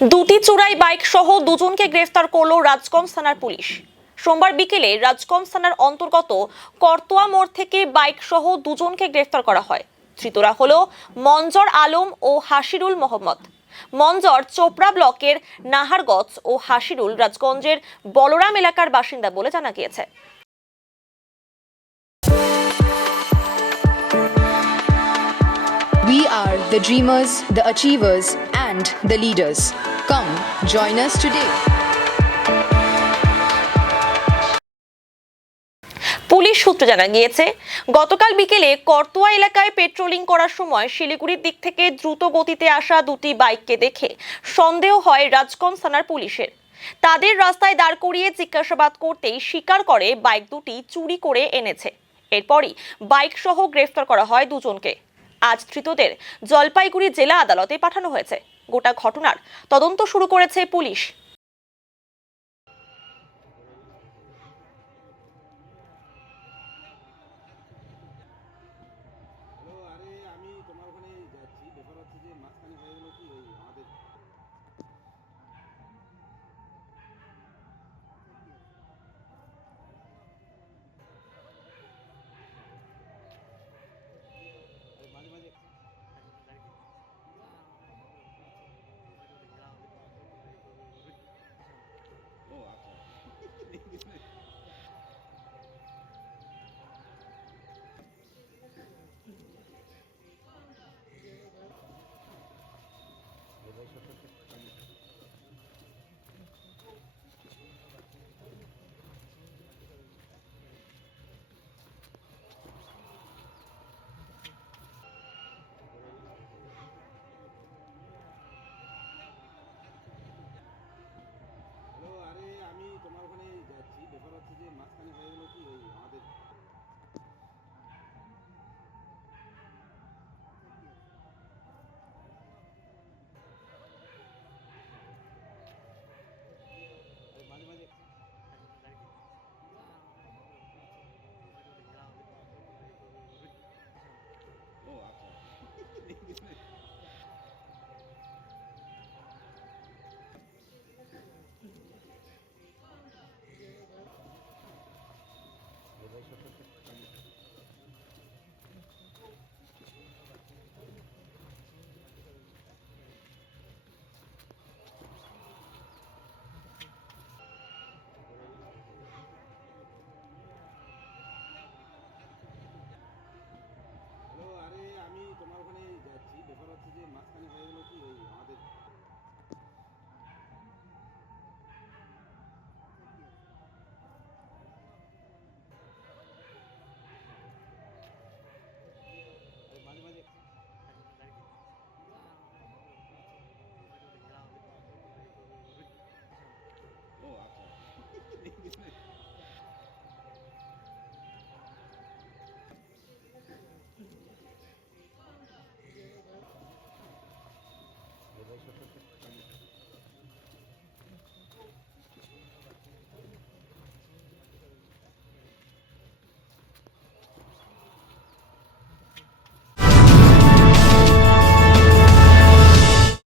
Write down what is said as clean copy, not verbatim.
দুটি চোরাই বাইক সহ দুজনকে গ্রেফতার করল রাজগঞ্জ থানার পুলিশ। সোমবার বিকেলে রাজগঞ্জ থানার অন্তর্গত করতোয়া মোড় থেকে বাইক সহ দুজনকে গ্রেফতার করা হয়। ধৃতরা হলো মঞ্জর আলম ও হাসিরুল মোহাম্মদ। মঞ্জর চোপড়া ব্লকের নাহারগঞ্জ ও হাসিরুল রাজগঞ্জের বলরাম এলাকার বাসিন্দা বলে জানা গিয়েছে। We are the dreamers, the achievers, and the leaders. Come, join us today. Police সূত্রে জানা গিয়েছে, গতকাল বিকেলে করতোয়া এলাকায় পেট্রোলিং করার সময় শিলিগুড়ির দিক থেকে দ্রুত গতিতে আসা দুটি বাইককে দেখে সন্দেহ হয় রাজগঞ্জ থানার পুলিশের। তাদের রাস্তায় দাঁড় করিয়ে জিজ্ঞাসাবাদ করতেই স্বীকার করে বাইক দুটি চুরি করে এনেছে। এরপরই বাইক সহ গ্রেফতার করা হয় দুজনকে। আজ ধৃতদের জলপাইগুড়ি জেলা আদালতে পাঠানো হয়েছে। গোটা ঘটনার তদন্ত শুরু করেছে পুলিশ। আমি তোমার ওখানে যাচ্ছি, ব্যাপার হচ্ছে যে মাঝখানে হয়ে গেল কি ওই আমাদের মাঝে মাঝে ও আচ্ছা